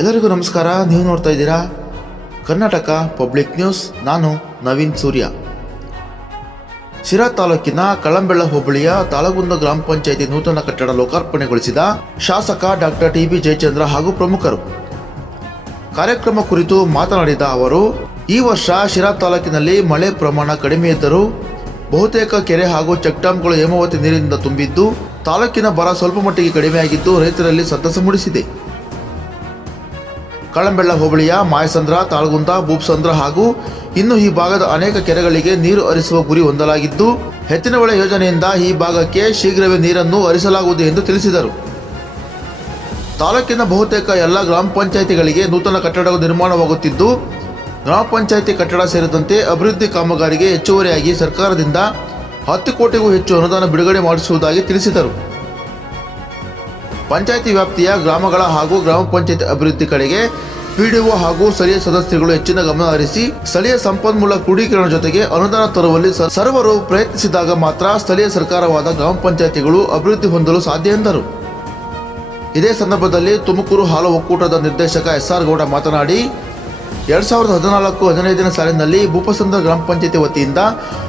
ಎಲ್ಲರಿಗೂ ನಮಸ್ಕಾರ. ನೀವು ನೋಡ್ತಾ ಇದ್ದೀರಾ ಕರ್ನಾಟಕ ಪಬ್ಲಿಕ್ ನ್ಯೂಸ್. ನಾನು ನವೀನ್ ಸೂರ್ಯ. ಶಿರಾ ತಾಲೂಕಿನ ಕಳಂಬೆಳ್ಳ ಹೋಬಳಿಯ ತಾಳಗುಂದ ಗ್ರಾಮ ಪಂಚಾಯಿತಿ ನೂತನ ಕಟ್ಟಡ ಲೋಕಾರ್ಪಣೆಗೊಳಿಸಿದ ಶಾಸಕ ಡಾಕ್ಟರ್ ಟಿ ಬಿ ಜಯಚಂದ್ರ ಹಾಗೂ ಪ್ರಮುಖರು. ಕಾರ್ಯಕ್ರಮ ಕುರಿತು ಮಾತನಾಡಿದ ಅವರು, ಈ ವರ್ಷ ಶಿರಾ ತಾಲೂಕಿನಲ್ಲಿ ಮಳೆ ಪ್ರಮಾಣ ಕಡಿಮೆ ಇದ್ದರೂ ಬಹುತೇಕ ಕೆರೆ ಹಾಗೂ ಚೆಕ್ ಡ್ಯಾಂಗಳು ಹೇಮಾವತಿ ನೀರಿನಿಂದ ತುಂಬಿದ್ದು ತಾಲೂಕಿನ ಬರ ಸ್ವಲ್ಪ ಮಟ್ಟಿಗೆ ಕಡಿಮೆಯಾಗಿದ್ದು ರೈತರಲ್ಲಿ ಸಂತಸ ಮೂಡಿಸಿದೆ. ಕಳಂಬೆಳ್ಳ ಹೋಬಳಿಯ ಮಾಯಸಂದ್ರ, ತಾಳಗುಂದ, ಭೂಪಸಂದ್ರ ಹಾಗೂ ಇನ್ನು ಈ ಭಾಗದ ಅನೇಕ ಕೆರೆಗಳಿಗೆ ನೀರು ಹರಿಸುವ ಗುರಿ ಹೊಂದಲಾಗಿದ್ದು ಹೆಚ್ಚಿನ ಬೆಳೆ ಯೋಜನೆಯಿಂದ ಈ ಭಾಗಕ್ಕೆ ಶೀಘ್ರವೇ ನೀರನ್ನು ಹರಿಸಲಾಗುವುದು ಎಂದು ತಿಳಿಸಿದರು. ತಾಲೂಕಿನ ಬಹುತೇಕ ಎಲ್ಲ ಗ್ರಾಮ ಪಂಚಾಯಿತಿಗಳಿಗೆ ನೂತನ ಕಟ್ಟಡ ನಿರ್ಮಾಣವಾಗುತ್ತಿದ್ದು ಗ್ರಾಮ ಪಂಚಾಯಿತಿ ಕಟ್ಟಡ ಸೇರಿದಂತೆ ಅಭಿವೃದ್ಧಿ ಕಾಮಗಾರಿಗೆ ಹೆಚ್ಚುವರಿಯಾಗಿ ಸರ್ಕಾರದಿಂದ 10 ಕೋಟಿಗೂ ಹೆಚ್ಚು ಅನುದಾನ ಬಿಡುಗಡೆ ಮಾಡಿಸುವುದಾಗಿ ತಿಳಿಸಿದರು. ಪಂಚಾಯಿತಿ ವ್ಯಾಪ್ತಿಯ ಗ್ರಾಮಗಳ ಹಾಗೂ ಗ್ರಾಮ ಪಂಚಾಯಿತಿ ಅಭಿವೃದ್ಧಿ ಕಡೆಗೆ ಪಿಡಿಒ ಹಾಗೂ ಸ್ಥಳೀಯ ಸದಸ್ಯರುಗಳು ಹೆಚ್ಚಿನ ಗಮನ ಹರಿಸಿ ಸ್ಥಳೀಯ ಸಂಪನ್ಮೂಲ ಕ್ರೋಢೀಕರಣ ಜೊತೆಗೆ ಅನುದಾನ ತರುವಲ್ಲಿ ಸರ್ವರು ಪ್ರಯತ್ನಿಸಿದಾಗ ಮಾತ್ರ ಸ್ಥಳೀಯ ಸರ್ಕಾರವಾದ ಗ್ರಾಮ ಪಂಚಾಯಿತಿಗಳು ಅಭಿವೃದ್ಧಿ ಹೊಂದಲು ಸಾಧ್ಯ ಎಂದರು. ಇದೇ ಸಂದರ್ಭದಲ್ಲಿ ತುಮಕೂರು ಹಾಲು ಒಕ್ಕೂಟದ ನಿರ್ದೇಶಕ SR ಗೌಡ ಮಾತನಾಡಿ, 2014-15ನೇ ಸಾಲಿನಲ್ಲಿ ಭೂಪಸಂದ್ರ ಗ್ರಾಮ ಪಂಚಾಯಿತಿ ವತಿಯಿಂದ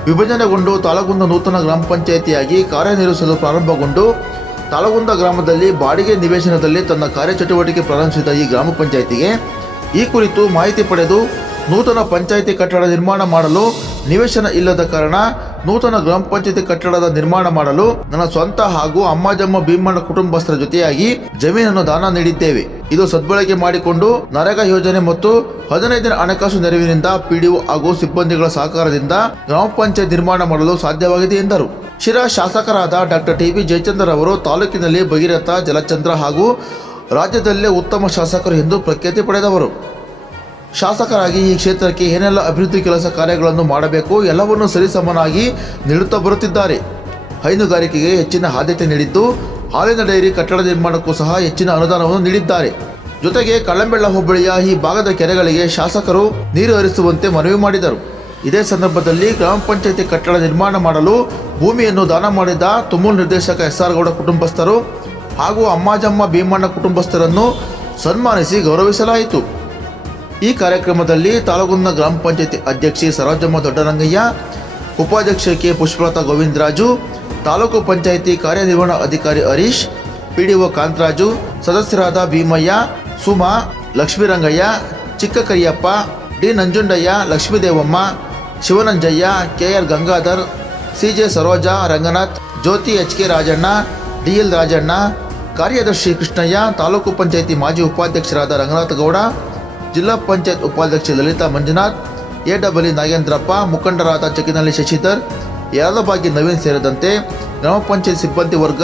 ವಿಭಜನೆಗೊಂಡು ತಾಳಗುಂದ ನೂತನ ಗ್ರಾಮ ಪಂಚಾಯಿತಿಯಾಗಿ ಕಾರ್ಯನಿರ್ವಹಿಸಲು ಪ್ರಾರಂಭಗೊಂಡು ತಾಳಗುಂದ ಗ್ರಾಮದಲ್ಲಿ ಬಾಡಿಗೆ ನಿವೇಶನದಲ್ಲಿ ತನ್ನ ಕಾರ್ಯಚಟುವಟಿಕೆ ಪ್ರಾರಂಭಿಸಿದ ಈ ಗ್ರಾಮ ಪಂಚಾಯಿತಿಗೆ ಈ ಕುರಿತು ಮಾಹಿತಿ ಪಡೆದು ನೂತನ ಪಂಚಾಯಿತಿ ಕಟ್ಟಡ ನಿರ್ಮಾಣ ಮಾಡಲು ನಿವೇಶನ ಇಲ್ಲದ ಕಾರಣ ನೂತನ ಗ್ರಾಮ ಪಂಚಾಯಿತಿ ಕಟ್ಟಡದ ನಿರ್ಮಾಣ ಮಾಡಲು ನನ್ನ ಸ್ವಂತ ಹಾಗೂ ಅಮ್ಮಾಜಮ್ಮ ಭೀಮಣ್ಣ ಕುಟುಂಬಸ್ಥರ ಜೊತೆಯಾಗಿ ಜಮೀನನ್ನು ದಾನ ನೀಡಿದ್ದೇವೆ. ಇದು ಸದ್ಬಳಕೆ ಮಾಡಿಕೊಂಡು ನರೇಗಾ ಯೋಜನೆ ಮತ್ತು 15ನೇ ಹಣಕಾಸು ನೆರವಿನಿಂದ ಪಿಡಿಒ ಹಾಗೂ ಸಿಬ್ಬಂದಿಗಳ ಸಹಕಾರದಿಂದ ಗ್ರಾಮ ಪಂಚಾಯತ್ ನಿರ್ಮಾಣ ಮಾಡಲು ಸಾಧ್ಯವಾಗಿದೆ ಎಂದರು. ಶಿರಾ ಶಾಸಕರಾದ ಡಾಕ್ಟರ್ ಟಿ ಬಿ ಜಯಚಂದ್ರ ಅವರು ತಾಲೂಕಿನಲ್ಲಿ ಭಗೀರಥ, ಜಲಚಂದ್ರ ಹಾಗೂ ರಾಜ್ಯದಲ್ಲೇ ಉತ್ತಮ ಶಾಸಕರು ಎಂದು ಪ್ರಖ್ಯಾತಿ ಪಡೆದವರು. ಶಾಸಕರಾಗಿ ಈ ಕ್ಷೇತ್ರಕ್ಕೆ ಏನೆಲ್ಲ ಅಭಿವೃದ್ಧಿ ಕೆಲಸ ಕಾರ್ಯಗಳನ್ನು ಮಾಡಬೇಕು ಎಲ್ಲವನ್ನೂ ಸರಿಸಮನಾಗಿ ನೀಡುತ್ತಾ ಬರುತ್ತಿದ್ದಾರೆ. ಹೈನುಗಾರಿಕೆಗೆ ಹೆಚ್ಚಿನ ಆದ್ಯತೆ ನೀಡಿದ್ದು ಹಾಲಿನ ಡೈರಿ ಕಟ್ಟಡ ನಿರ್ಮಾಣಕ್ಕೂ ಸಹ ಹೆಚ್ಚಿನ ಅನುದಾನವನ್ನು ನೀಡಿದ್ದಾರೆ. ಜೊತೆಗೆ ಕಳಂಬೆಳ್ಳ ಹೋಬಳಿಯ ಈ ಭಾಗದ ಕೆರೆಗಳಿಗೆ ಶಾಸಕರು ನೀರು ಹರಿಸುವಂತೆ ಮನವಿ ಮಾಡಿದರು. ಇದೇ ಸಂದರ್ಭದಲ್ಲಿ ಗ್ರಾಮ ಪಂಚಾಯಿತಿ ಕಟ್ಟಡ ನಿರ್ಮಾಣ ಮಾಡಲು ಭೂಮಿಯನ್ನು ದಾನ ಮಾಡಿದ ತುಮೂರು ನಿರ್ದೇಶಕ SR ಗೌಡ ಕುಟುಂಬಸ್ಥರು ಹಾಗೂ ಅಮ್ಮಾಜಮ್ಮ ಭೀಮಣ್ಣ ಕುಟುಂಬಸ್ಥರನ್ನು ಸನ್ಮಾನಿಸಿ ಗೌರವಿಸಲಾಯಿತು. ಈ ಕಾರ್ಯಕ್ರಮದಲ್ಲಿ ತಾಳಗುಂದ ಗ್ರಾಮ ಪಂಚಾಯಿತಿ ಅಧ್ಯಕ್ಷೆ ಸರೋಜಮ್ಮ ದೊಡ್ಡರಂಗಯ್ಯ, ಉಪಾಧ್ಯಕ್ಷ ಕೆ ಪುಷ್ಪಲತಾ ಗೋವಿಂದರಾಜು, ತಾಲೂಕು ಪಂಚಾಯಿತಿ ಕಾರ್ಯನಿರ್ವಹಣಾ ಅಧಿಕಾರಿ ಹರೀಶ್, ಪಿಡಿಒ ಕಾಂತರಾಜು, ಸದಸ್ಯರಾದ Bhimaiah, Suma, Lakshmirangaiah, Chikka Kariyappa, D Nanjundaiah, Lakshmidevamma, Shivananjaiah, KR Gangadhar, CJ Saroja, Ranganath, Jyothi, HK Rajanna, DL Rajanna, ಕಾರ್ಯದರ್ಶಿ ಕೃಷ್ಣಯ್ಯ, ತಾಲೂಕು ಪಂಚಾಯಿತಿ ಮಾಜಿ ಉಪಾಧ್ಯಕ್ಷರಾದ ರಂಗನಾಥ ಗೌಡ, ಜಿಲ್ಲಾ ಪಂಚಾಯತ್ ಉಪಾಧ್ಯಕ್ಷೆ ಲಲಿತಾ ಮಂಜುನಾಥ್, AW ನಾಗೇಂದ್ರಪ್ಪ, ಮುಖಂಡರಾದ ಚಕಿನಹಳ್ಳಿ ಶಶಿಧರ್, ಯಾದಭಾಗಿ ನವೀನ್ ಸೇರಿದಂತೆ ಗ್ರಾಮ ಪಂಚಾಯತ್ ಸಿಬ್ಬಂದಿ ವರ್ಗ,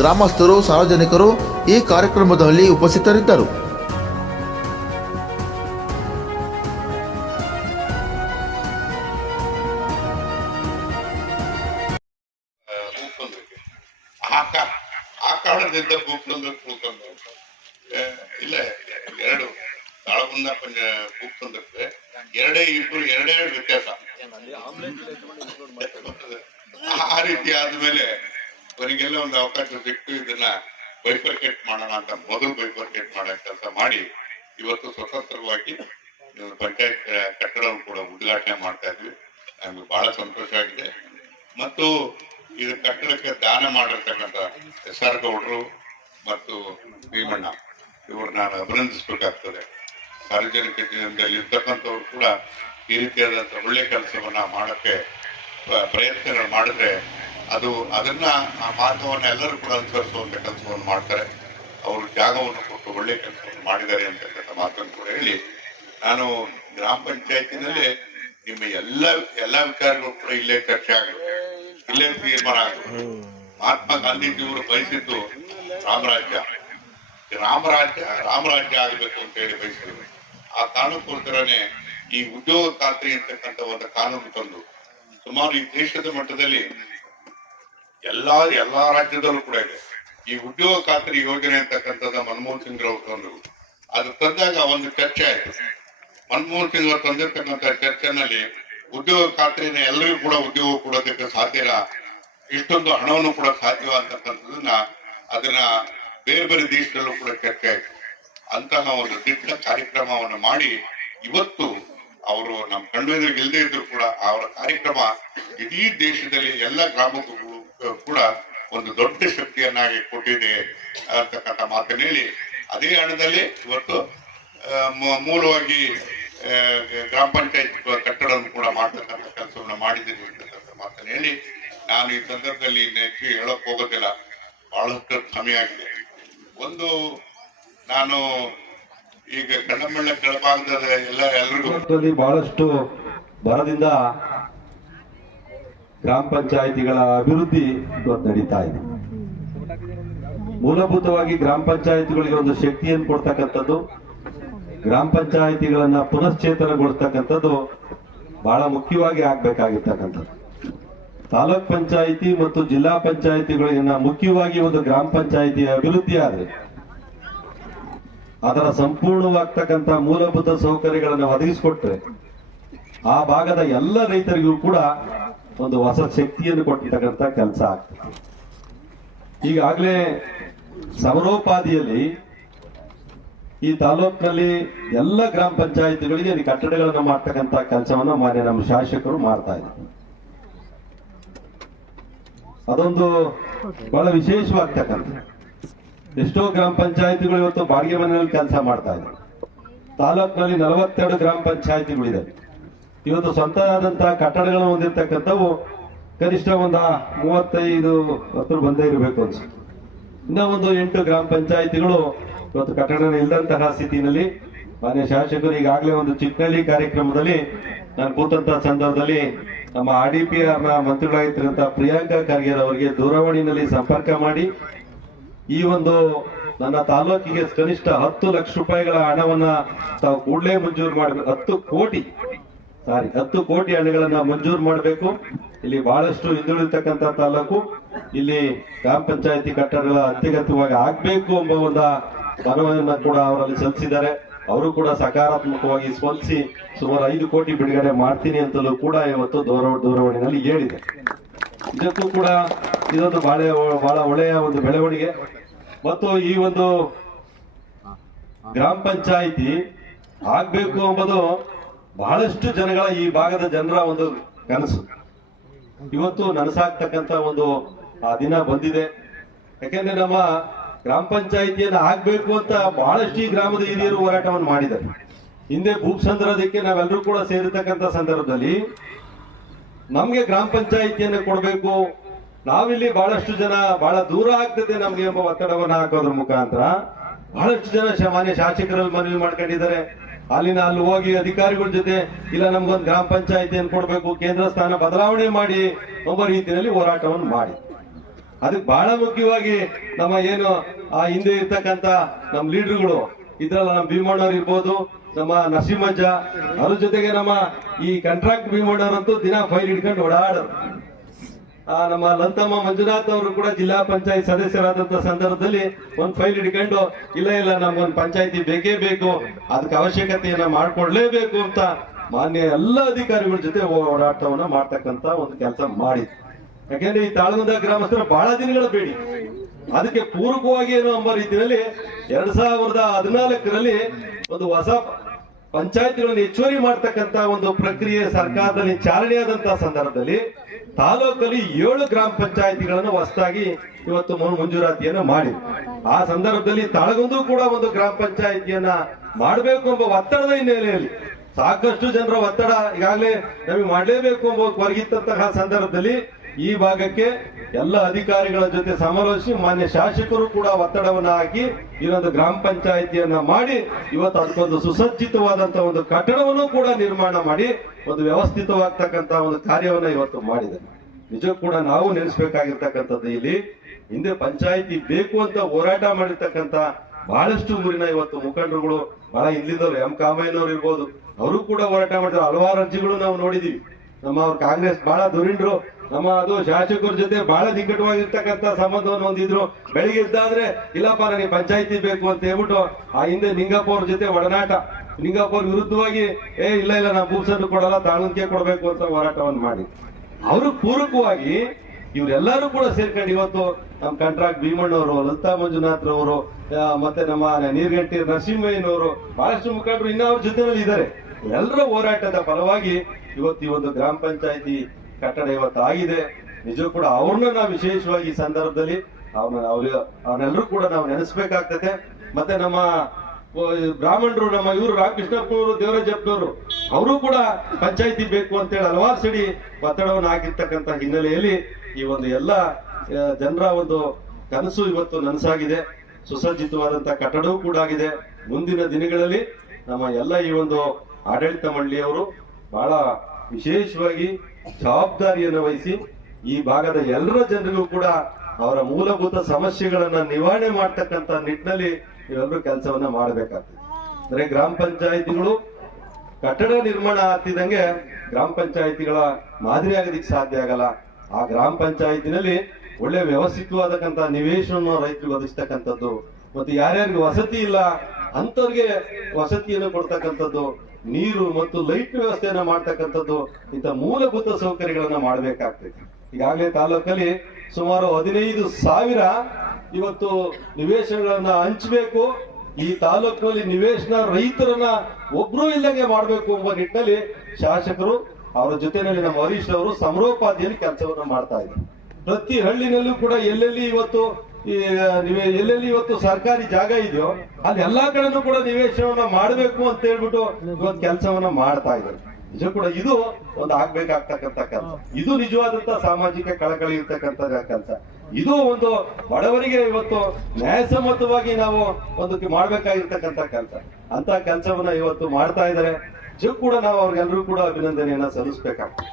ಗ್ರಾಮಸ್ಥರು, ಸಾರ್ವಜನಿಕರು ಈ ಕಾರ್ಯಕ್ರಮದಲ್ಲಿ ಉಪಸ್ಥಿತರಿದ್ದರು. ಆ ಕಾರಣದಿಂದ ಇಲ್ಲ ಎರಡು ತಾಳಗುಂದ ಭೂಪಸಂದ್ರಕ್ಕೆ ಎರಡೇ ವ್ಯತ್ಯಾಸ. ಆ ರೀತಿ ಆದ್ಮೇಲೆ ಅವರಿಗೆಲ್ಲ ಒಂದು ಅವಕಾಶ ಸಿಕ್ತು. ಇದನ್ನ ಬೈಫರ್ಕೇಟ್ ಮಾಡೋಣ ಅಂತ ಮೊದಲು ಬೈಫರ್ಕೇಟ್ ಮಾಡೋ ಕೆಲಸ ಮಾಡಿ ಇವತ್ತು ಸ್ವತಂತ್ರವಾಗಿ ಪಂಚಾಯತ್ ಕಟ್ಟಡವನ್ನು ಕೂಡ ಉದ್ಘಾಟನೆ ಮಾಡ್ತಾ ಇದ್ವಿ. ನಮ್ಗೆ ಬಹಳ ಸಂತೋಷ ಆಗಿದೆ. ಮತ್ತು ಇದು ಕಟ್ಟಡಕ್ಕೆ ದಾನ ಮಾಡಿರ್ತಕ್ಕಂಥ SR ಗೌಡರು ಮತ್ತು ಭೀಮಣ್ಣ ಇವರು ನಾನು ಅಭಿನಂದಿಸಬೇಕಾಗ್ತದೆ. ಸಾರ್ವಜನಿಕ ಜೀವನದಲ್ಲಿ ಇರ್ತಕ್ಕಂಥವ್ರು ಕೂಡ ಈ ರೀತಿಯಾದಂಥ ಒಳ್ಳೆ ಕೆಲಸವನ್ನ ಮಾಡೋಕ್ಕೆ ಪ್ರಯತ್ನಗಳು ಮಾಡಿದ್ರೆ ಅದನ್ನ ಆ ಮಾರ್ಗವನ್ನು ಎಲ್ಲರೂ ಕೂಡ ಅನುಸರಿಸುವಂತ ಕೆಲಸವನ್ನು ಮಾಡ್ತಾರೆ. ಅವರು ಜಾಗವನ್ನು ಕೊಟ್ಟು ಒಳ್ಳೆ ಕೆಲಸವನ್ನು ಮಾಡಿದ್ದಾರೆ ಅಂತಕ್ಕಂಥ ಮಾತನ್ನು ಕೂಡ ಹೇಳಿ, ನಾನು ಗ್ರಾಮ ಪಂಚಾಯತಿನಲ್ಲಿ ನಿಮ್ಮ ಎಲ್ಲ ವಿಚಾರಗಳು ಕೂಡ ಇಲ್ಲೇ ಚರ್ಚೆ ಆಗುತ್ತೆ, ಇಲ್ಲೇ ತೀರ್ಮಾನ ಆಗುತ್ತೆ. ಮಹಾತ್ಮ ಗಾಂಧೀಜಿಯವರು ಬಯಸಿದ್ದು ರಾಮರಾಜ್ಯ ಆಗಬೇಕು ಅಂತ ಹೇಳಿ ಬಯಸಿದ್ರು. ಆ ಕಾರಣಕ್ಕೋಸ್ಕರನೇ ಈ ಉದ್ಯೋಗ ಖಾತ್ರಿ ಅಂತಕ್ಕಂಥ ಒಂದು ಕಾನೂನು ತಂದು ಸುಮಾರು ಈ ದೇಶದ ಮಟ್ಟದಲ್ಲಿ ಎಲ್ಲಾ ರಾಜ್ಯದಲ್ಲೂ ಕೂಡ ಇದೆ. ಈ ಉದ್ಯೋಗ ಖಾತ್ರಿ ಯೋಜನೆ ಅಂತಕ್ಕಂಥದ್ದು ಮನಮೋಹನ್ ಸಿಂಗ್ ಅವರು ತಂದ್ರು. ಅದು ತಂದಾಗ ಒಂದು ಚರ್ಚೆ ಆಯ್ತು. ಮನಮೋಹನ್ ಸಿಂಗ್ ಅವರು ತಂದಿರ್ತಕ್ಕಂಥ ಚರ್ಚೆನಲ್ಲಿ ಉದ್ಯೋಗ ಖಾತ್ರಿನ ಎಲ್ಲರಿಗೂ ಕೂಡ ಉದ್ಯೋಗ ಕೊಡೋದಕ್ಕೆ ಸಾಧ್ಯ ಇಲ್ಲ, ಇಷ್ಟೊಂದು ಹಣವನ್ನು ಕೂಡ ಸಾಧ್ಯ ಅಂತಕ್ಕಂಥದ್ದನ್ನ ಅದನ್ನ ಬೇರೆ ಬೇರೆ ದೇಶದಲ್ಲೂ ಕೂಡ ಚರ್ಚೆ ಆಯ್ತು. ಅಂತಹ ಒಂದು ದಿಟ್ಟ ಕಾರ್ಯಕ್ರಮವನ್ನು ಮಾಡಿ ಇವತ್ತು ಅವರು ನಮ್ಮ ಕಣ್ಣೆದುರಿಗೆ ಇಲ್ಲದೆ ಇದ್ರು ಕೂಡ ಅವರ ಕಾರ್ಯಕ್ರಮ ಇಡೀ ದೇಶದಲ್ಲಿ ಎಲ್ಲ ಗ್ರಾಮಗಳು ಕೂಡ ಒಂದು ದೊಡ್ಡ ಶಕ್ತಿಯನ್ನಾಗಿ ಕೊಟ್ಟಿದೆ ಅಂತಕ್ಕಂಥ ಮಾತನ್ನು ಹೇಳಿ, ಅದೇ ಹಣದಲ್ಲಿ ಇವತ್ತು ಮೂಲವಾಗಿ ಗ್ರಾಮ ಪಂಚಾಯತ್ ಕಟ್ಟಡವನ್ನು ಕೂಡ ಮಾಡ್ತಕ್ಕಂಥ ಕೆಲಸವನ್ನು ಮಾಡಿದ್ದೀವಿ ಅಂತಕ್ಕಂಥ ಮಾತನ್ನು ಹೇಳಿ, ನಾನು ಈ ಸಂದರ್ಭದಲ್ಲಿ ಹೆಚ್ಚು ಹೇಳಕ್ ಹೋಗೋದಿಲ್ಲ, ಬಹಳಷ್ಟು ಸಮಯ ಆಗಿದೆ. ಒಂದು ನಾನು ಈಗ ಕಣ್ಣಮಳ್ಳ ಕೆಳಭಾಗದ ಎಲ್ಲರಿಗೂ ಬಹಳಷ್ಟು ಬರದಿಂದ ಗ್ರಾಮ ಪಂಚಾಯಿತಿಗಳ ಅಭಿವೃದ್ಧಿ ಇವತ್ತು ನಡೀತಾ ಇದೆ. ಮೂಲಭೂತವಾಗಿ ಗ್ರಾಮ ಪಂಚಾಯಿತಿಗಳಿಗೆ ಒಂದು ಶಕ್ತಿಯನ್ನು ಕೊಡ್ತಕ್ಕಂಥದ್ದು, ಗ್ರಾಮ ಪಂಚಾಯಿತಿಗಳನ್ನ ಪುನಶ್ಚೇತನಗೊಳಿಸ್ತಕ್ಕಂಥದ್ದು ಬಹಳ ಮುಖ್ಯವಾಗಿ ಆಗ್ಬೇಕಾಗಿರ್ತಕ್ಕಂಥದ್ದು. ತಾಲೂಕ್ ಪಂಚಾಯಿತಿ ಮತ್ತು ಜಿಲ್ಲಾ ಪಂಚಾಯಿತಿಗಳಿಗಿನ್ನ ಮುಖ್ಯವಾಗಿ ಒಂದು ಗ್ರಾಮ ಪಂಚಾಯಿತಿ ಅಭಿವೃದ್ಧಿ ಆದ್ರೆ ಅದರ ಸಂಪೂರ್ಣವಾಗ್ತಕ್ಕಂಥ ಮೂಲಭೂತ ಸೌಕರ್ಯಗಳನ್ನು ಒದಗಿಸಿಕೊಟ್ರೆ ಆ ಭಾಗದ ಎಲ್ಲ ರೈತರಿಗೂ ಕೂಡ ಒಂದು ಹೊಸ ಶಕ್ತಿಯನ್ನು ಕೊಟ್ಟಿರ್ತಕ್ಕಂಥ ಕೆಲಸ ಆಗ್ತದೆ. ಈಗಾಗಲೇ ಸಮರೋಪಾದಿಯಲ್ಲಿ ಈ ತಾಲೂಕಿನಲ್ಲಿ ಎಲ್ಲ ಗ್ರಾಮ ಪಂಚಾಯಿತಿಗಳಿಗೆ ಕಟ್ಟಡಗಳನ್ನು ಮಾಡ್ತಕ್ಕಂಥ ಕೆಲಸವನ್ನು ಮಾನ್ಯ ನಮ್ಮ ಶಾಸಕರು ಮಾಡ್ತಾ ಇದ್ದಾರೆ. ಅದೊಂದು ಬಹಳ ವಿಶೇಷವಾಗ್ತಕ್ಕಂಥ, ಎಷ್ಟೋ ಗ್ರಾಮ ಪಂಚಾಯಿತಿಗಳು ಇವತ್ತು ಬಾಡಿಗೆ ಮನೆಯಲ್ಲಿ ಕೆಲಸ ಮಾಡ್ತಾ ಇದ್ದಾರೆ. ತಾಲೂಕಿನಲ್ಲಿ 42 ಗ್ರಾಮ ಪಂಚಾಯಿತಿಗಳಿದೆ. ಇವತ್ತು ಸ್ವಂತ ಆದಂತಹ ಕಟ್ಟಡಗಳನ್ನು ಹೊಂದಿರತಕ್ಕಂಥವು ಕನಿಷ್ಠ ಒಂದು 35 ಬಂದೇ ಇರಬೇಕು ಅನ್ಸುತ್ತೆ. ಇನ್ನ ಒಂದು 8 ಗ್ರಾಮ ಪಂಚಾಯಿತಿಗಳು ಇವತ್ತು ಕಟ್ಟಡ ಇಲ್ಲದಂತಹ ಸ್ಥಿತಿನಲ್ಲಿ ಮಾನ್ಯ ಶಾಸಕರು ಈಗಾಗಲೇ ಒಂದು ಚಿಕ್ಕನಳ್ಳಿ ಕಾರ್ಯಕ್ರಮದಲ್ಲಿ ನಾನು ಕೂತಂತಹ ಸಂದರ್ಭದಲ್ಲಿ ನಮ್ಮ RDPR ಮಂತ್ರಿಗಳಾಗಿರ್ತಕ್ಕಂಥ ಪ್ರಿಯಾಂಕಾ ಖರ್ಗೆ ಅವರಿಗೆ ದೂರವಾಣಿನಲ್ಲಿ ಸಂಪರ್ಕ ಮಾಡಿ ಈ ಒಂದು ನನ್ನ ತಾಲೂಕಿಗೆ ಕನಿಷ್ಠ 10 ಲಕ್ಷ ರೂಪಾಯಿಗಳ ಹಣವನ್ನ ತಾವು ಕೂಡಲೇ ಮಂಜೂರು ಮಾಡಬೇಕು, 10 ಕೋಟಿ ಹಣಗಳನ್ನ ಮಂಜೂರು ಮಾಡಬೇಕು. ಇಲ್ಲಿ ಬಹಳಷ್ಟು ಹಿಂದುಳಿತಕ್ಕಂಥ ತಾಲೂಕು, ಇಲ್ಲಿ ಗ್ರಾಮ ಪಂಚಾಯತಿ ಕಟ್ಟಡಗಳ ಅತ್ಯಗತ್ಯವಾಗಿ ಆಗ್ಬೇಕು ಎಂಬ ಒಂದು ಮನವಿಯನ್ನ ಕೂಡ ಅವರಲ್ಲಿ ಸಲ್ಲಿಸಿದ್ದಾರೆ. ಅವರು ಕೂಡ ಸಕಾರಾತ್ಮಕವಾಗಿ ಸ್ಪಂದಿಸಿ ಸುಮಾರು 5 ಕೋಟಿ ಬಿಡುಗಡೆ ಮಾಡ್ತೀನಿ ಅಂತಲೂ ಕೂಡ ಇವತ್ತು ದೂರವಾಣಿನಲ್ಲಿ ಹೇಳಿದೆ. ಇದಕ್ಕೂ ಕೂಡ ಇದೊಂದು ಬಹಳ ಒಳ್ಳೆಯ ಒಂದು ಬೆಳವಣಿಗೆ. ಮತ್ತು ಈ ಒಂದು ಗ್ರಾಮ ಪಂಚಾಯಿತಿ ಆಗ್ಬೇಕು ಎಂಬುದು ಬಹಳಷ್ಟು ಜನಗಳ, ಈ ಭಾಗದ ಜನರ ಒಂದು ಕನಸು. ಇವತ್ತು ನನಸಾಗ್ತಕ್ಕಂಥ ಒಂದು ಆ ದಿನ ಬಂದಿದೆ. ಯಾಕೆಂದ್ರೆ ನಮ್ಮ ಗ್ರಾಮ ಪಂಚಾಯಿತಿಯನ್ನ ಆಗ್ಬೇಕು ಅಂತ ಬಹಳಷ್ಟು ಈ ಗ್ರಾಮದ ಹಿರಿಯರು ಹೋರಾಟವನ್ನು ಮಾಡಿದ್ದಾರೆ. ಹಿಂದೆ ಭೂಸಂದ್ರದಕ್ಕೆ ನಾವೆಲ್ಲರೂ ಕೂಡ ಸೇರಿರ್ತಕ್ಕಂಥ ಸಂದರ್ಭದಲ್ಲಿ ನಮ್ಗೆ ಗ್ರಾಮ ಪಂಚಾಯಿತಿಯನ್ನ ಕೊಡಬೇಕು, ನಾವಿಲ್ಲಿ ಬಹಳಷ್ಟು ಜನ ಬಹಳ ದೂರ ಆಗ್ತದೆ ನಮ್ಗೆ ಎಂಬ ಒತ್ತಡವನ್ನು ಹಾಕೋದ್ರ ಮುಖಾಂತರ ಬಹಳಷ್ಟು ಜನ ಮಾನ್ಯ ಶಾಸಕರಲ್ಲಿ ಮನವಿ ಮಾಡ್ಕೊಂಡಿದ್ದಾರೆ. ಅಲ್ಲಿ ಹೋಗಿ ಅಧಿಕಾರಿಗಳ ಜೊತೆ ಇಲ್ಲ ನಮ್ಗೊಂದು ಗ್ರಾಮ ಪಂಚಾಯಿತಿಯನ್ನು ಕೊಡಬೇಕು, ಕೇಂದ್ರ ಸ್ಥಾನ ಬದಲಾವಣೆ ಮಾಡಿ ಎಂಬ ರೀತಿಯಲ್ಲಿ ಹೋರಾಟವನ್ನು ಮಾಡಿ, ಅದಕ್ಕೆ ಬಹಳ ಮುಖ್ಯವಾಗಿ ನಮ್ಮ ಏನು ಆ ಹಿಂದೆ ಇರ್ತಕ್ಕಂಥ ನಮ್ಮ ಲೀಡರ್ಗಳು ಇದ್ರಲ್ಲ, ನಮ್ಮ ಭೀಮಣ್ಣವ್ರು ಇರ್ಬೋದು, ನಮ್ಮ ನರಸಿಂಹಜ್ಜ, ಅದ್ರ ಜೊತೆಗೆ ನಮ್ಮ ಈ ಕಾಂಟ್ರಾಕ್ಟ್ ಭೀಮಣ್ಣವ್ರಂತೂ ದಿನ ಫೈಲ್ ಹಿಡ್ಕೊಂಡು ಓಡಾಡೋರು. ನಮ್ಮ ಲಂತಮ್ಮ ಮಂಜುನಾಥ್ ಅವರು ಕೂಡ ಜಿಲ್ಲಾ ಪಂಚಾಯತ್ ಸದಸ್ಯರಾದಂತ ಸಂದರ್ಭದಲ್ಲಿ ಒಂದು ಫೈಲ್ ಹಿಡ್ಕೊಂಡು ಇಲ್ಲ ನಮ್ಗೊಂದು ಪಂಚಾಯತಿ ಬೇಕೇ ಬೇಕು, ಅದಕ್ಕೆ ಅವಶ್ಯಕತೆಯನ್ನ ಮಾಡ್ಕೊಡ್ಲೇಬೇಕು ಅಂತ ಮಾನ್ಯ ಎಲ್ಲ ಅಧಿಕಾರಿಗಳ ಜೊತೆ ಓಡಾಟವನ್ನ ಮಾಡ್ತಕ್ಕಂತ ಒಂದು ಕೆಲಸ ಮಾಡಿದ್ರು. ಯಾಕೆಂದ್ರೆ ಈ ತಾಳಗುಂದ ಗ್ರಾಮಸ್ಥರ ಬಹಳ ದಿನಗಳ ಬೇಡಿ, ಅದಕ್ಕೆ ಪೂರಕವಾಗಿ ಏನೋ ಎಂಬ ರೀತಿಯಲ್ಲಿ 2014ರಲ್ಲಿ ಒಂದು ಹೊಸ ಪಂಚಾಯತ್ಗಳನ್ನು ಹೆಚ್ಚುವರಿ ಮಾಡ್ತಕ್ಕಂತ ಒಂದು ಪ್ರಕ್ರಿಯೆ ಸರ್ಕಾರದಲ್ಲಿ ಚಾಲನೆಯಾದಂತಹ ಸಂದರ್ಭದಲ್ಲಿ ತಾಲೂಕಲ್ಲಿ 7 ಗ್ರಾಮ ಪಂಚಾಯತಿಗಳನ್ನು ಹೊಸದಾಗಿ ಇವತ್ತು ಮಂಜೂರಾತಿಯನ್ನ ಮಾಡಿ, ಆ ಸಂದರ್ಭದಲ್ಲಿ ತಾಳಗುಂದು ಕೂಡ ಒಂದು ಗ್ರಾಮ ಪಂಚಾಯತಿಯನ್ನ ಮಾಡಬೇಕು ಎಂಬ ಒತ್ತಡದ ಹಿನ್ನೆಲೆಯಲ್ಲಿ ಸಾಕಷ್ಟು ಜನರ ಒತ್ತಡ ಈಗಾಗಲೇ ನಮಗೆ ಮಾಡಲೇಬೇಕು ಎಂಬ ಹೊರಗಿದ್ದಂತಹ ಸಂದರ್ಭದಲ್ಲಿ ಈ ಭಾಗಕ್ಕೆ ಎಲ್ಲ ಅಧಿಕಾರಿಗಳ ಜೊತೆ ಸಮಾಲೋಚಿಸಿ ಮಾನ್ಯ ಶಾಸಕರು ಕೂಡ ಒತ್ತಡವನ್ನ ಹಾಕಿ ಇನ್ನೊಂದು ಗ್ರಾಮ ಪಂಚಾಯಿತಿಯನ್ನ ಮಾಡಿ ಇವತ್ತು ಅದಕ್ಕೊಂದು ಸುಸಜ್ಜಿತವಾದಂತಹ ಒಂದು ಕಟ್ಟಡವನ್ನು ಕೂಡ ನಿರ್ಮಾಣ ಮಾಡಿ ಒಂದು ವ್ಯವಸ್ಥಿತವಾಗ್ತಕ್ಕಂತ ಒಂದು ಕಾರ್ಯವನ್ನ ಇವತ್ತು ಮಾಡಿದೆ. ನಿಜಕ್ಕೂ ಕೂಡ ನಾವು ನೆನೆಸ್ಬೇಕಾಗಿರ್ತಕ್ಕಂಥದ್ದು, ಇಲ್ಲಿ ಹಿಂದೆ ಪಂಚಾಯಿತಿ ಬೇಕು ಅಂತ ಹೋರಾಟ ಮಾಡಿರ್ತಕ್ಕಂಥ ಬಹಳಷ್ಟು ಊರಿನ ಇವತ್ತು ಮುಖಂಡರುಗಳು ಬಹಳ ಹಿಂದಿದ್ದವರು, ಎಂ ಕಾಮಯ್ಯನವರು ಇರ್ಬೋದು, ಅವರು ಕೂಡ ಹೋರಾಟ ಮಾಡಿದ್ರು. ಹಲವಾರು ಅರ್ಜಿಗಳು ನಾವು ನೋಡಿದೀವಿ. ನಮ್ಮ ಅವ್ರ ಕಾಂಗ್ರೆಸ್ ಬಹಳ ದುರಿಂಡ್ರು, ನಮ್ಮ ಅದು ಶಾಸಕರ ಜೊತೆ ಬಹಳ ನಿಕಟವಾಗಿರ್ತಕ್ಕಂಥ ಸಂಬಂಧವನ್ನು ಹೊಂದಿದ್ರು. ಬೆಳಿಗ್ಗೆ ಇದ್ದಾದ್ರೆ ಇಲ್ಲಪ್ಪ ನನಗೆ ಪಂಚಾಯಿತಿ ಬೇಕು ಅಂತ ಹೇಳ್ಬಿಟ್ಟು ಆ ಹಿಂದೆ ನಿಂಗಪ್ಪ ಅವ್ರ ಜೊತೆ ಒಡನಾಟ, ನಿಂಗಪ್ಪ ಅವ್ರ ವಿರುದ್ಧವಾಗಿ ಇಲ್ಲ ನಾವು ಭೂಸನ್ನು ಕೊಡಲ್ಲ, ತಾಳಂಕೆ ಕೊಡಬೇಕು ಅಂತ ಹೋರಾಟವನ್ನು ಮಾಡಿ ಅವರು ಪೂರಕವಾಗಿ ಇವರೆಲ್ಲರೂ ಕೂಡ ಸೇರ್ಕೊಂಡು ಇವತ್ತು ನಮ್ಮ ಕಾಂಟ್ರಾಕ್ಟ್ ಭೀಮಣ್ಣವರು, ಲಲಿತಾ ಮಂಜುನಾಥ್ ರವರು, ಮತ್ತೆ ನಮ್ಮ ನೀರ್ಗಂಟಿ ನರಸಿಂಹಯ್ಯನವರು, ಬಹಳಷ್ಟು ಮುಖಂಡರು ಇನ್ನ ಅವ್ರ ಜೊತೆನಲ್ಲಿ ಇದ್ದಾರೆ. ಎಲ್ಲರ ಹೋರಾಟದ ಫಲವಾಗಿ ಇವತ್ತು ಈ ಒಂದು ಗ್ರಾಮ ಪಂಚಾಯತಿ ಕಟ್ಟಡ ಇವತ್ತು ಆಗಿದೆ. ನಿಜವೂ ಕೂಡ ಅವ್ರನ್ನ ನಾವು ವಿಶೇಷವಾಗಿ ಈ ಸಂದರ್ಭದಲ್ಲಿ ಅವನ್ನೆಲ್ಲರೂ ಕೂಡ ನಾವು ನೆನೆಸ್ಬೇಕಾಗ್ತದೆ. ಮತ್ತೆ ನಮ್ಮ ಬ್ರಾಹ್ಮಣರು, ನಮ್ಮ ಇವರು ರಾಮಕೃಷ್ಣಪ್ಪನವರು, ದೇವರಾಜಪ್ಪನವರು, ಅವರು ಕೂಡ ಪಂಚಾಯತಿ ಬೇಕು ಅಂತೇಳಿ ಹಲವಾರು ಸಡಿ ಒತ್ತಡವನ್ನು ಹಾಕಿರ್ತಕ್ಕಂಥ ಹಿನ್ನೆಲೆಯಲ್ಲಿ ಈ ಒಂದು ಎಲ್ಲ ಜನರ ಒಂದು ಕನಸು ಇವತ್ತು ನನಸಾಗಿದೆ. ಸುಸಜ್ಜಿತವಾದಂತ ಕಟ್ಟಡವೂ ಕೂಡ ಆಗಿದೆ. ಮುಂದಿನ ದಿನಗಳಲ್ಲಿ ನಮ್ಮ ಎಲ್ಲ ಈ ಒಂದು ಆಡಳಿತ ಮಂಡಳಿಯವರು ಬಹಳ ವಿಶೇಷವಾಗಿ ಜವಾಬ್ದಾರಿಯನ್ನು ವಹಿಸಿ ಈ ಭಾಗದ ಎಲ್ಲರ ಜನರಿಗೂ ಕೂಡ ಅವರ ಮೂಲಭೂತ ಸಮಸ್ಯೆಗಳನ್ನ ನಿವಾರಣೆ ಮಾಡ್ತಕ್ಕಂಥ ನಿಟ್ಟಿನಲ್ಲಿ ಇವೆಲ್ಲರೂ ಕೆಲಸವನ್ನ ಮಾಡಬೇಕಾಗ್ತದೆ. ಅಂದ್ರೆ ಗ್ರಾಮ ಪಂಚಾಯಿತಿಗಳು ಕಟ್ಟಡ ನಿರ್ಮಾಣ ಆಗ್ತಿದಂಗೆ ಗ್ರಾಮ ಪಂಚಾಯಿತಿಗಳ ಮಾದರಿ ಆಗೋದಿಕ್ಕೆ ಸಾಧ್ಯ ಆಗಲ್ಲ. ಆ ಗ್ರಾಮ ಪಂಚಾಯಿತಿನಲ್ಲಿ ಒಳ್ಳೆ ವ್ಯವಸ್ಥಿತವಾದಕ್ಕಂತ ನಿವೇಶನ ರೈತರಿಗೆ ಒದಗಿಸ್ತಕ್ಕಂಥದ್ದು, ಮತ್ತು ಯಾರ್ಯಾರಿಗೆ ವಸತಿ ಇಲ್ಲ ಅಂತವ್ರಿಗೆ ವಸತಿಯನ್ನು ಕೊಡ್ತಕ್ಕಂಥದ್ದು, ನೀರು ಮತ್ತು ಲೈಟ್ ವ್ಯವಸ್ಥೆಯನ್ನ ಮಾಡ್ತಕ್ಕಂಥದ್ದು, ಇಂಥ ಮೂಲಭೂತ ಸೌಕರ್ಯಗಳನ್ನ ಮಾಡಬೇಕಾಗ್ತದೆ. ಈಗಾಗಲೇ ತಾಲೂಕಲ್ಲಿ ಸುಮಾರು 15,000 ಇವತ್ತು ನಿವೇಶನಗಳನ್ನ ಹಂಚಬೇಕು. ಈ ತಾಲೂಕಿನಲ್ಲಿ ನಿವೇಶನ ರೈತರನ್ನ ಒಬ್ರು ಇಲ್ಲಂಗೆ ಮಾಡಬೇಕು ಎಂಬ ನಿಟ್ಟಿನಲ್ಲಿ ಶಾಸಕರು ಅವರ ಜೊತೆಯಲ್ಲಿ ನಮ್ಮ ಹರೀಶ್ ಅವರು ಸಮರೋಪಾದಿಯಲ್ಲಿ ಕೆಲಸವನ್ನ ಮಾಡ್ತಾ ಇದ್ದಾರೆ. ಪ್ರತಿ ಹಳ್ಳಿನಲ್ಲೂ ಕೂಡ ಎಲ್ಲೆಲ್ಲಿ ಇವತ್ತು ಸರ್ಕಾರಿ ಜಾಗ ಇದೆಯೋ ಅಲ್ಲಿ ಎಲ್ಲಾ ಕಡೆನೂ ಕೂಡ ನಿವೇಶನವನ್ನ ಮಾಡಬೇಕು ಅಂತ ಹೇಳ್ಬಿಟ್ಟು ಇವತ್ತು ಕೆಲಸವನ್ನ ಮಾಡ್ತಾ ಇದ್ದಾರೆ. ನಿಜ ಕೂಡ ಇದು ಒಂದು ಆಗ್ಬೇಕಾಗ್ತಕ್ಕಂಥ ಕೆಲಸ. ಇದು ನಿಜವಾದಂತ ಸಾಮಾಜಿಕ ಕಳಕಳಿ ಇರ್ತಕ್ಕಂಥ ಕೆಲಸ. ಇದು ಒಂದು ಬಡವರಿಗೆ ಇವತ್ತು ನ್ಯಾಯಸಮ್ಮತವಾಗಿ ನಾವು ಒಂದು ಮಾಡ್ಬೇಕಾಗಿರ್ತಕ್ಕಂಥ ಕೆಲಸ. ಅಂತ ಕೆಲಸವನ್ನ ಇವತ್ತು ಮಾಡ್ತಾ ಇದ್ದಾರೆ. ನಿಜ ಕೂಡ ನಾವು ಅವ್ರಿಗೆಲ್ಲರೂ ಕೂಡ ಅಭಿನಂದನೆಯನ್ನ ಸಲ್ಲಿಸಬೇಕಾಗ್ತದೆ.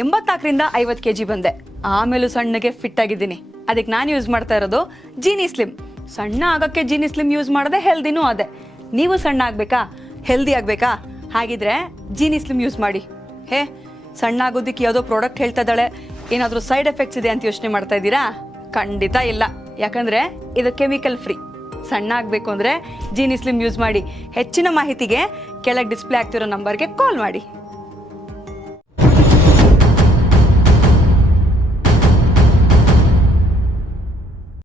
84ರಿಂದ 50 kg ಬಂದೆ. ಆಮೇಲೂ ಸಣ್ಣಗೆ ಫಿಟ್ ಆಗಿದ್ದೀನಿ. ಅದಕ್ಕೆ ನಾನು ಯೂಸ್ ಮಾಡ್ತಾ ಇರೋದು ಜೀನಿ ಸ್ಲಿಮ್. ಸಣ್ಣ ಆಗಕ್ಕೆ ಜೀನಿ ಸ್ಲಿಮ್ ಯೂಸ್ ಮಾಡಿದೆ, ಹೆಲ್ದಿನೂ ಅದೇ. ನೀವು ಸಣ್ಣ ಆಗಬೇಕಾ, ಹೆಲ್ದಿ ಆಗಬೇಕಾ? ಹಾಗಿದ್ರೆ ಜೀನಿ ಸ್ಲಿಮ್ ಯೂಸ್ ಮಾಡಿ. ಸಣ್ಣ ಆಗೋದಕ್ಕೆ ಯಾವುದೋ ಪ್ರಾಡಕ್ಟ್ ಹೇಳ್ತಾ ಇದ್ದಾಳೆ, ಏನಾದರೂ ಸೈಡ್ ಎಫೆಕ್ಟ್ಸ್ ಇದೆ ಅಂತ ಯೋಚನೆ ಮಾಡ್ತಾ ಇದ್ದೀರಾ? ಖಂಡಿತ ಇಲ್ಲ. ಯಾಕಂದರೆ ಇದು ಕೆಮಿಕಲ್ ಫ್ರೀ. ಸಣ್ಣ ಆಗಬೇಕು ಅಂದರೆ ಜೀನಿ ಸ್ಲಿಮ್ ಯೂಸ್ ಮಾಡಿ. ಹೆಚ್ಚಿನ ಮಾಹಿತಿಗೆ ಕೆಳಗೆ ಡಿಸ್ಪ್ಲೇ ಆಗ್ತಿರೋ ನಂಬರ್ಗೆ ಕಾಲ್ ಮಾಡಿ.